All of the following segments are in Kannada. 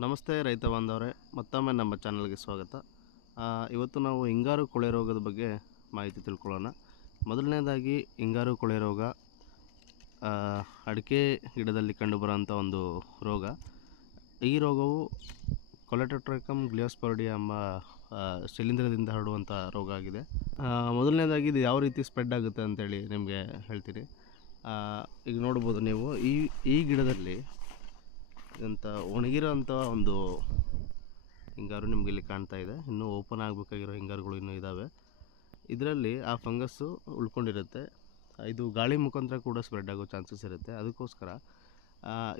ನಮಸ್ತೆ ರೈತ ಬಾಂಧವರೇ, ಮತ್ತೊಮ್ಮೆ ನಮ್ಮ ಚಾನಲ್ಗೆ ಸ್ವಾಗತ. ಇವತ್ತು ನಾವು ಹಿಂಗಾರು ಕೊಳೆ ರೋಗದ ಬಗ್ಗೆ ಮಾಹಿತಿ ತಿಳ್ಕೊಳ್ಳೋಣ. ಮೊದಲನೇದಾಗಿ ಹಿಂಗಾರು ಕೊಳೆ ರೋಗ ಅಡಿಕೆ ಗಿಡದಲ್ಲಿ ಕಂಡುಬರುವಂಥ ಒಂದು ರೋಗ. ಈ ರೋಗವು ಕೊಲೆಟೋಟ್ರಿಕಮ್ ಗ್ಲಿಯೋಸ್ಪೊರಿಡಿಯಾ ಎಂಬ ಶಿಲೀಂಧ್ರದಿಂದ ಹರಡುವಂಥ ರೋಗ ಆಗಿದೆ. ಮೊದಲನೇದಾಗಿ ಇದು ಯಾವ ರೀತಿ ಸ್ಪ್ರೆಡ್ ಆಗುತ್ತೆ ಅಂತೇಳಿ ನಿಮಗೆ ಹೇಳ್ತೀನಿ. ಈಗ ನೋಡ್ಬೋದು ನೀವು ಈ ಗಿಡದಲ್ಲಿ ಇಂಥ ಒಣಗಿರೋಂಥ ಒಂದು ಹಿಂಗಾರು ನಿಮ್ಗೆ ಇಲ್ಲಿ ಕಾಣ್ತಾ ಇದೆ. ಇನ್ನೂ ಓಪನ್ ಆಗಬೇಕಾಗಿರೋ ಹಿಂಗಾರುಗಳು ಇನ್ನೂ ಇದ್ದಾವೆ. ಇದರಲ್ಲಿ ಆ ಫಂಗಸ್ಸು ಉಳ್ಕೊಂಡಿರುತ್ತೆ. ಇದು ಗಾಳಿ ಮುಖಾಂತರ ಕೂಡ ಸ್ಪ್ರೆಡ್ ಆಗೋ ಚಾನ್ಸಸ್ ಇರುತ್ತೆ. ಅದಕ್ಕೋಸ್ಕರ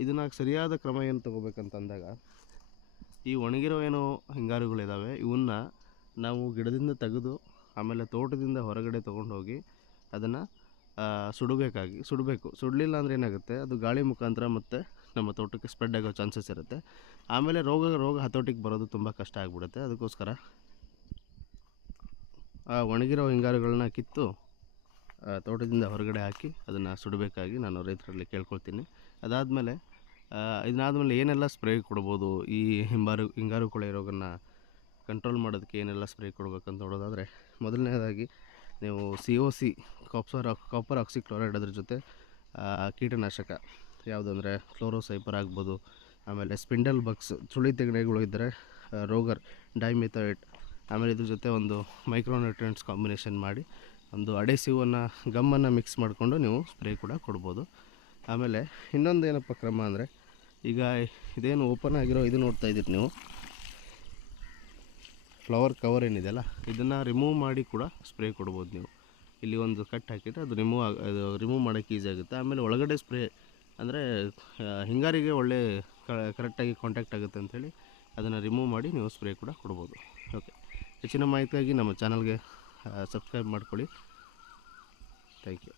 ಇದನ್ನು ಸರಿಯಾದ ಕ್ರಮ ಏನು ತೊಗೋಬೇಕಂತಂದಾಗ, ಈ ಒಣಗಿರೋ ಏನೋ ಹಿಂಗಾರುಗಳಿದ್ದಾವೆ ಇವನ್ನ ನಾವು ಗಿಡದಿಂದ ತೆಗೆದು ಆಮೇಲೆ ತೋಟದಿಂದ ಹೊರಗಡೆ ತೊಗೊಂಡೋಗಿ ಅದನ್ನು ಸುಡಬೇಕು. ಸುಡಲಿಲ್ಲ ಅಂದರೆ ಏನಾಗುತ್ತೆ, ಅದು ಗಾಳಿ ಮುಖಾಂತರ ಮತ್ತು ನಮ್ಮ ತೋಟಕ್ಕೆ ಸ್ಪ್ರೆಡ್ ಆಗೋ ಚಾನ್ಸಸ್ ಇರುತ್ತೆ. ಆಮೇಲೆ ರೋಗ ಹತೋಟಿಗೆ ಬರೋದು ತುಂಬ ಕಷ್ಟ ಆಗಿಬಿಡುತ್ತೆ. ಅದಕ್ಕೋಸ್ಕರ ಆ ಒಣಗಿರೋ ಹಿಂಗಾರುಗಳನ್ನ ಕಿತ್ತು ತೋಟದಿಂದ ಹೊರಗಡೆ ಹಾಕಿ ಅದನ್ನು ಸುಡಬೇಕಾಗಿ ನಾನು ರೈತರಲ್ಲಿ ಕೇಳ್ಕೊಳ್ತೀನಿ. ಇದನ್ನಾದಮೇಲೆ ಏನೆಲ್ಲ ಸ್ಪ್ರೇ ಕೊಡ್ಬೋದು, ಈ ಹಿಂಗಾರು ಕೊಳೆ ರೋಗನ ಕಂಟ್ರೋಲ್ ಮಾಡೋದಕ್ಕೆ ಏನೆಲ್ಲ ಸ್ಪ್ರೇ ಕೊಡಬೇಕಂತ ನೋಡೋದಾದರೆ, ಮೊದಲನೇದಾಗಿ ನೀವು COC ಕಾಪರ್ ಆಕ್ಸಿಕ್ಲೋರೈಡ್ ಅದ್ರ ಜೊತೆ ಕೀಟನಾಶಕ ಯಾವುದಂದರೆ ಕ್ಲೋರೋಸೈಪರ್ ಆಗ್ಬೋದು, ಆಮೇಲೆ ಸ್ಪಿಂಡಲ್ ಬಗ್ಸ್ ಚುಳಿ ತೆಗಣೆಗಳು ಇದ್ದರೆ ರೋಗರ್ ಡೈಮಿಥೋಯೇಟ್, ಆಮೇಲೆ ಇದ್ರ ಜೊತೆ ಒಂದು ಮೈಕ್ರೋನ್ಯೂಟ್ರಿಯೆಂಟ್ಸ್ ಕಾಂಬಿನೇಷನ್ ಮಾಡಿ ಒಂದು ಅಡೆಸಿವನ್ನು ಗಮ್ಮನ್ನು ಮಿಕ್ಸ್ ಮಾಡಿಕೊಂಡು ನೀವು ಸ್ಪ್ರೇ ಕೂಡ ಕೊಡ್ಬೋದು. ಆಮೇಲೆ ಇನ್ನೊಂದು ಏನಪ್ಪ ಕ್ರಮ ಅಂದರೆ, ಈಗ ಇದೇನು ಓಪನ್ ಆಗಿರೋ ಇದು ನೋಡ್ತಾ ಇದ್ದೀರಿ ನೀವು, ಫ್ಲವರ್ ಕವರ್ ಏನಿದೆಯಲ್ಲ ಇದನ್ನು ರಿಮೂವ್ ಮಾಡಿ ಕೂಡ ಸ್ಪ್ರೇ ಕೊಡ್ಬೋದು. ನೀವು ಇಲ್ಲಿ ಒಂದು ಕಟ್ ಹಾಕಿದರೆ ಅದು ರಿಮೂವ್ ಮಾಡೋಕ್ಕೆ ಈಸಿ ಆಗುತ್ತೆ. ಆಮೇಲೆ ಒಳಗಡೆ ಸ್ಪ್ರೇ ಅಂದರೆ ಹಿಂಗಾರಿಗೆ ಒಳ್ಳೆ ಕರೆಕ್ಟಾಗಿ ಕಾಂಟ್ಯಾಕ್ಟ್ ಆಗುತ್ತೆ ಅಂಥೇಳಿ ಅದನ್ನು ರಿಮೂವ್ ಮಾಡಿ ನೀವು ಸ್ಪ್ರೇ ಕೂಡ ಕೊಡ್ಬೋದು. ಓಕೆ, ಹೆಚ್ಚಿನ ಮಾಹಿತಿಯಾಗಿ ನಮ್ಮ ಚಾನಲ್ಗೆ ಸಬ್ಸ್ಕ್ರೈಬ್ ಮಾಡ್ಕೊಳ್ಳಿ. Thank you.